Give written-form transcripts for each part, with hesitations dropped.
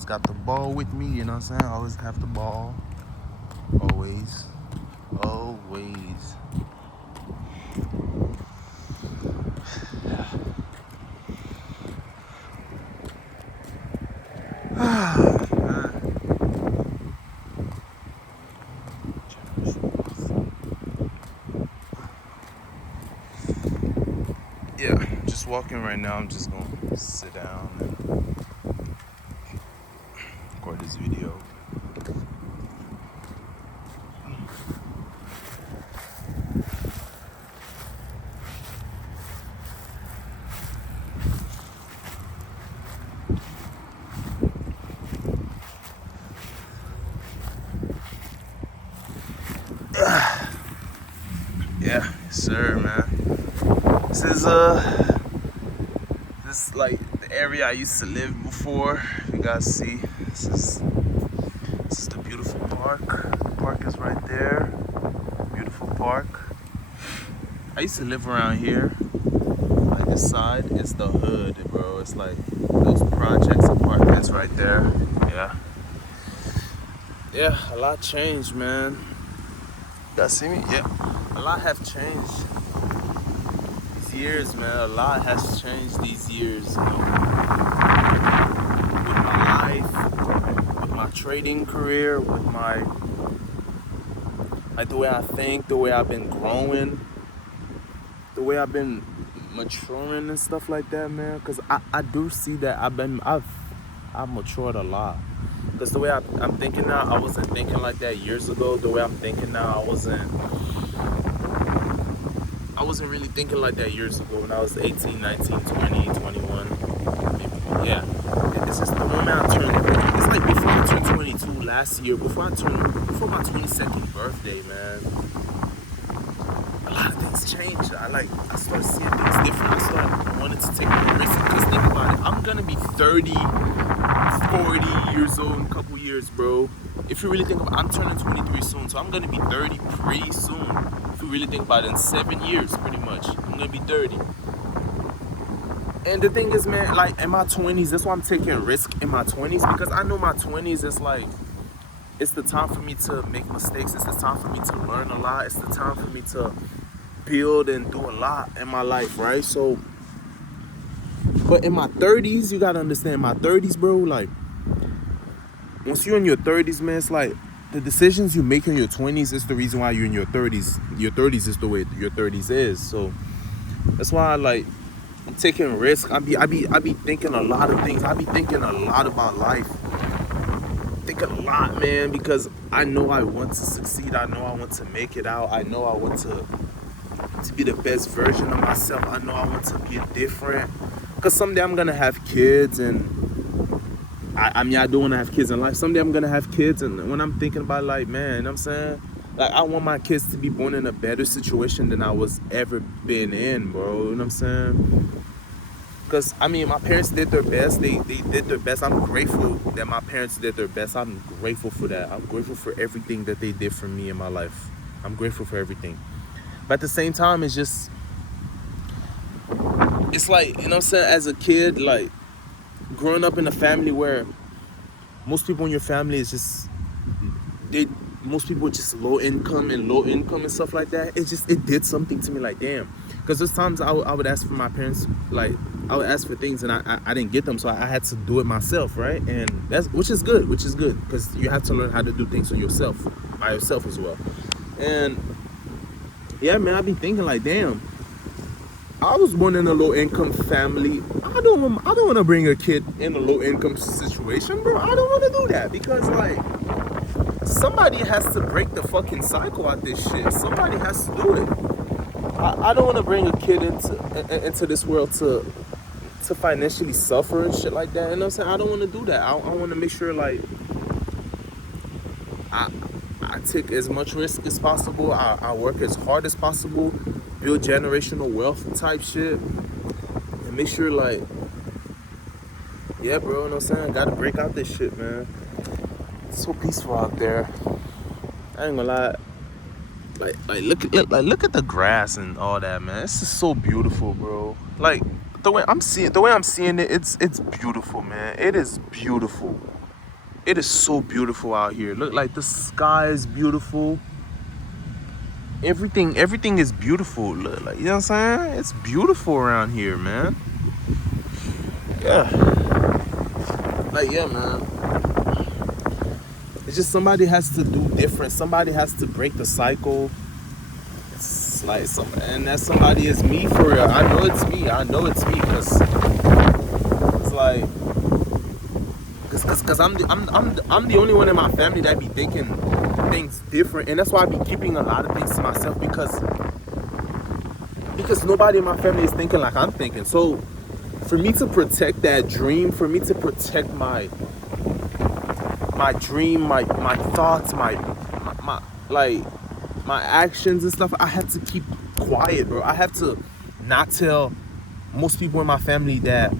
always got the ball with me, you know what I'm saying? I always have the ball. Always. Always. Yeah, just walking right now. I'm just gonna sit down and record this video. Yeah, yes, sir, man. This is like the area I used to live before. You guys see, this is the beautiful park. The park is right there. Beautiful park. I used to live around here. Like this side, it's the hood, bro. It's like those projects apartments right there. Yeah. Yeah, a lot changed, man. You guys see me? Yeah. A lot have changed these years, man. A lot has changed these years, you know? With my life, with my trading career, with my, like the way I think, the way I've been growing, the way I've been maturing and stuff like that, man. Because I do see that I've matured a lot. Because the way I'm thinking now, I wasn't thinking like that years ago. The way I'm thinking now, I wasn't really thinking like that years ago when I was 18, 19, 20, 21. Maybe, yeah. It's just the moment I turned, it's like before I turned 22 last year, before my 22nd birthday, man. A lot of things changed. I started seeing things different. I started wanting to take a risk. Because think about it, I'm gonna be 30, 40 years old in a couple years, bro. If you really think about it, I'm turning 23 soon, so I'm gonna be 30 pretty soon. If you really think about it, in 7 years, pretty much, I'm gonna be 30. And the thing is, man, like in my 20s, that's why I'm taking risk in my 20s, because I know my 20s is like, it's the time for me to make mistakes. It's the time for me to learn a lot. It's the time for me to build and do a lot in my life, right? So, but in my 30s, you gotta understand, my 30s, bro, like, once you're in your 30s, man, it's like the decisions you make in your 20s is the reason why you're in your 30s. Your 30s is the way your 30s is. So that's why I'm taking risks. I be thinking a lot of things. I be thinking a lot about life. Thinking a lot, man, because I know I want to succeed. I know I want to make it out. I know I want to be the best version of myself. I know I want to be different. Because someday I'm gonna have kids, and I mean, I do want to have kids in life. Someday I'm gonna have kids, and when I'm thinking about, like, man, you know what I'm saying, like, I want my kids to be born in a better situation than I was ever been in, bro. You know what I'm saying? Because I mean, my parents did their best. They did their best. I'm grateful that my parents did their best. I'm grateful for that. I'm grateful for everything that they did for me in my life. I'm grateful for everything. But at the same time, it's just, it's like, you know what I'm saying, as a kid, like, growing up in a family where most people in your family is just, most people are just low income and stuff like that. It did something to me, like, damn. Because there's times I would ask for my parents, like, I would ask for things and I didn't get them, so I had to do it myself, right? And which is good, because you have to learn how to do things for yourself, by yourself as well. And yeah, man, I be thinking, like, damn, I was born in a low income family. I don't want to bring a kid in a low income situation, bro. I don't want to do that, because, like, somebody has to break the fucking cycle out this shit. Somebody has to do it. I don't want to bring a kid into this world to financially suffer and shit like that. You know what I'm saying? I don't want to do that. I want to make sure, like, I take as much risk as possible. I work as hard as possible, build generational wealth type shit, and make sure, like, yeah, bro, you know what I'm saying? Gotta break out this shit, man. It's so peaceful out there. I ain't gonna lie. Like look at the grass and all that, man. It's just so beautiful, bro. Like, the way I'm seeing it, it's beautiful, man. It is beautiful. It is so beautiful out here. Look, like the sky is beautiful. Everything is beautiful. Look, like, you know what I'm saying? It's beautiful around here, man. Yeah. Like, yeah, man. It's just somebody has to do different. Somebody has to break the cycle. It's like and that somebody is me for real. I know it's me. I know it's me because it's like, cause I'm the only one in my family that be thinking things different, and that's why I be keeping a lot of things to myself because nobody in my family is thinking like I'm thinking. So for me to protect that dream, for me to protect my dream, my thoughts, my like my actions and stuff, I have to keep quiet, bro. I have to not tell most people in my family that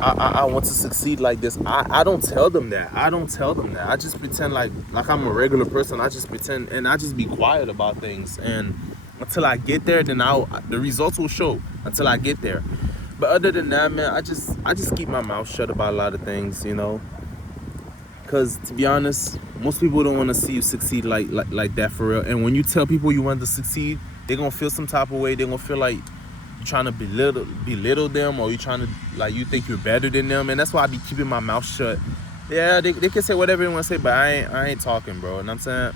I want to succeed like this. I don't tell them that. I don't tell them that. I just pretend like I'm a regular person. I just pretend and I just be quiet about things. And until I get there, then the results will show until I get there. But other than that, man, I just keep my mouth shut about a lot of things, you know. Because to be honest, most people don't want to see you succeed like that for real. And when you tell people you want to succeed, they're gonna feel some type of way. They're gonna feel like you're trying to belittle them, or you're trying to, like, you think you're better than them. And that's why I be keeping my mouth shut. Yeah, they can say whatever they want to say, but I ain't talking, bro. And I'm saying,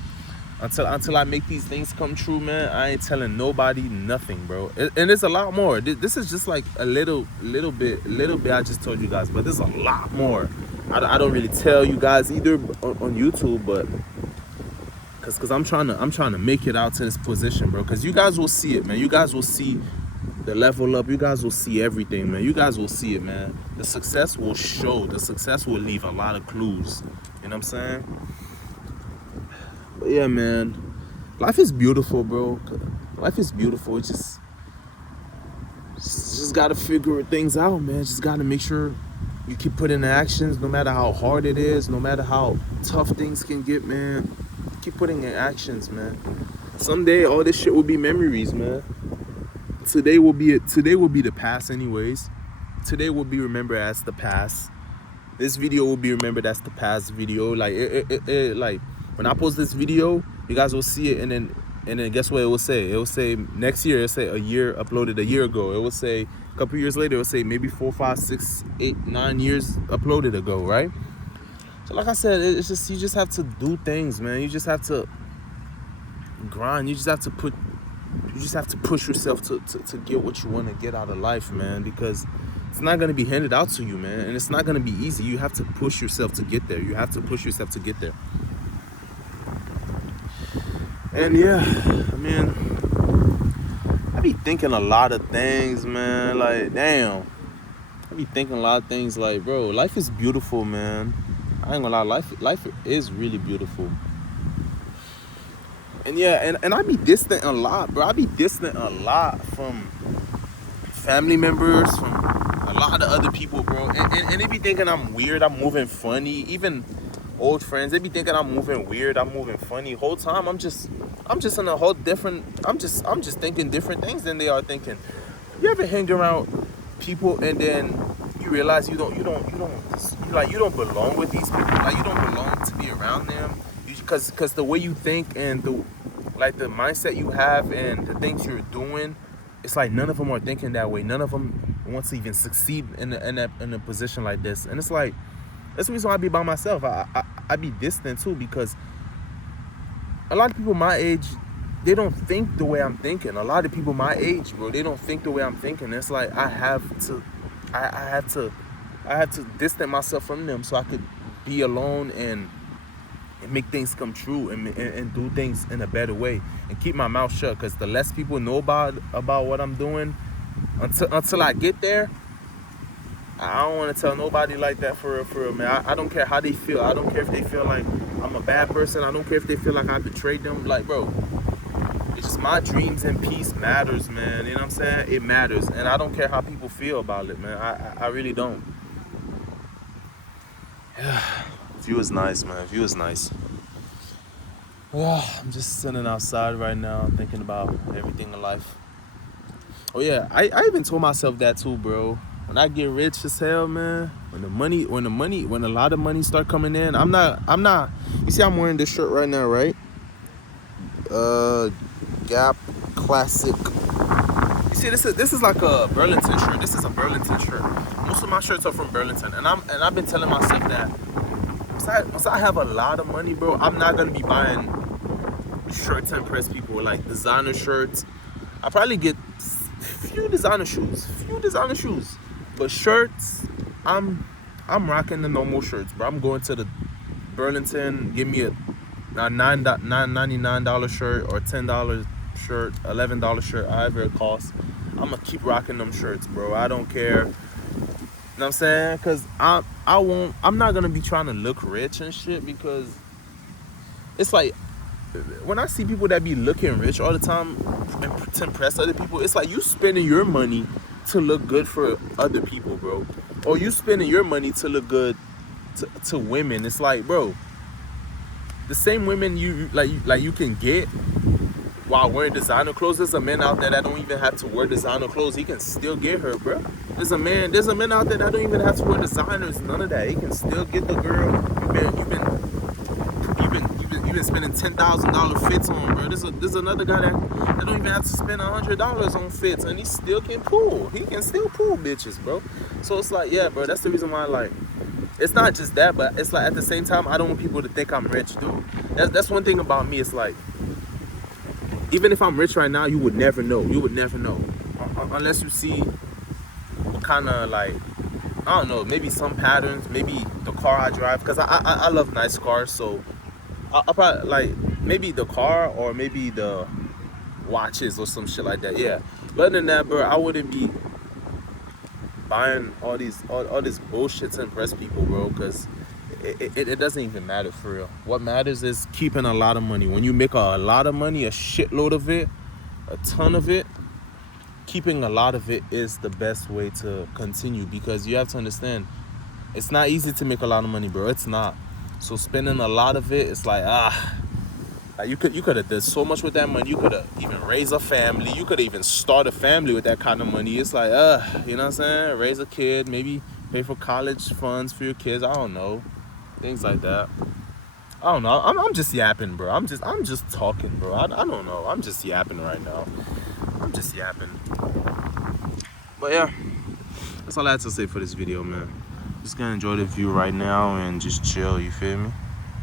until I make these things come true, man, I ain't telling nobody nothing, bro. And there's a lot more. This is just like a little bit I just told you guys, but there's a lot more. I don't really tell you guys either on YouTube, but cause I'm trying to make it out to this position, bro. Cause you guys will see it, man. You guys will see the level up. You guys will see everything, man. You guys will see it, man. The success will show. The success will leave a lot of clues. You know what I'm saying? But yeah, man. Life is beautiful, bro. Life is beautiful. It's just gotta figure things out, man. Just gotta make sure you keep putting in actions, no matter how hard it is, no matter how tough things can get, man. Keep putting in actions, man. Someday all this shit will be memories, man. Today will be the past anyways. Today will be remembered as the past. This video will be remembered as the past video. Like like when I post this video, you guys will see it, and then guess what it will say? It will say next year. It'll say a year uploaded a year ago. It will say a couple years later. It will say maybe 4, 5, 6, 8, 9 years uploaded ago, right? So like I said, it's just, you just have to do things, man. You just have to grind. You just have to push yourself to get what you want to get out of life, man, because it's not going to be handed out to you, man, and it's not going to be easy. You have to push yourself to get there. You have to push yourself to get there. And yeah, I mean, I be thinking a lot of things, man. Like, damn, I be thinking a lot of things. Like, bro, life is beautiful, man. I ain't gonna lie, life is really beautiful. And yeah, and I be distant a lot, bro. I be distant a lot from family members, from a lot of other people, bro. And they be thinking I'm weird, I'm moving funny. Even old friends, they be thinking I'm moving weird, I'm moving funny. Whole time I'm just in a whole different, I'm just thinking different things than they are thinking. You ever hang around people and then you realize you don't belong with these people, like you don't belong to be around them, because the way you think and the mindset you have and the things you're doing, it's like none of them are thinking that way. None of them wants to even succeed in a position like this. And it's like, that's the reason why I be by myself. I be distant too, because a lot of people my age, they don't think the way I'm thinking. A lot of people my age, bro, they don't think the way I'm thinking. It's like I have to distance myself from them so I could be alone and make things come true and do things in a better way and keep my mouth shut. Because the less people know about what I'm doing, until I get there, I don't want to tell nobody like that for real, man. I don't care how they feel. I don't care if they feel like I'm a bad person. I don't care if they feel like I betrayed them. Like, bro, it's just my dreams and peace matters, man. You know what I'm saying? It matters. And I don't care how people feel about it, man. I really don't. Yeah. View is nice, man. View is nice. Well, I'm just sitting outside right now thinking about everything in life. Oh yeah, I even told myself that too, bro. when I get rich as hell, man, when a lot of money start coming in, I'm not. You see, I'm wearing this shirt right now, right? Gap Classic. You see, this is like a Burlington shirt. This is a Burlington shirt. Most of my shirts are from Burlington, and I've been telling myself that once I have a lot of money, bro, I'm not gonna be buying shirts to impress people, like designer shirts. I probably get few designer shoes, but shirts, I'm rocking the normal shirts, bro. I'm going to the Burlington, give me a $9.99 shirt or $10 shirt, $11 shirt, however it costs. I'm gonna keep rocking them shirts, bro. I don't care. You know what I'm saying? Cause I'm not gonna be trying to look rich and shit, because it's like when I see people that be looking rich all the time to impress other people, it's like you spending your money to look good for other people, bro. Or you spending your money to look good to women. It's like, bro, the same women you can get while wearing designer clothes. There's a man out there that don't even have to wear designer clothes. He can still get her, bro. There's a man out there that don't even have to wear designers, none of that. He can still get the girl you've been spending $10,000 fits on, bro. There's another guy that don't even have to spend $100 on fits, and he still can pull. He can still pull bitches, bro. So it's like, yeah, bro. That's the reason why, like, it's not just that, but it's like at the same time, I don't want people to think I'm rich, dude. That's one thing about me. It's like, even if I'm rich right now, you would never know. You would never know, unless you see what kind of, like, I don't know, maybe some patterns, maybe the car I drive, because I love nice cars, so I'll probably, like, maybe the car or maybe the watches or some shit like that, yeah. But other than that, bro, I wouldn't be buying all this bullshit to impress people, bro, because it doesn't even matter for real. What matters is keeping a lot of money. When you make a lot of money, a shitload of it, a ton of it, keeping a lot of it is the best way to continue, because you have to understand, it's not easy to make a lot of money, bro. It's not. So spending a lot of it, it's like, like you could have done so much with that money. You could have even raised a family. You could have even start a family with that kind of money. It's like, you know what I'm saying? Raise a kid, maybe pay for college funds for your kids. I don't know, things like that. I don't know. I'm just yapping, bro. I'm just talking, bro. I don't know. I'm just yapping right now. I'm just yapping. But yeah, that's all I had to say for this video, man. Just gonna enjoy the view right now and just chill. You feel me?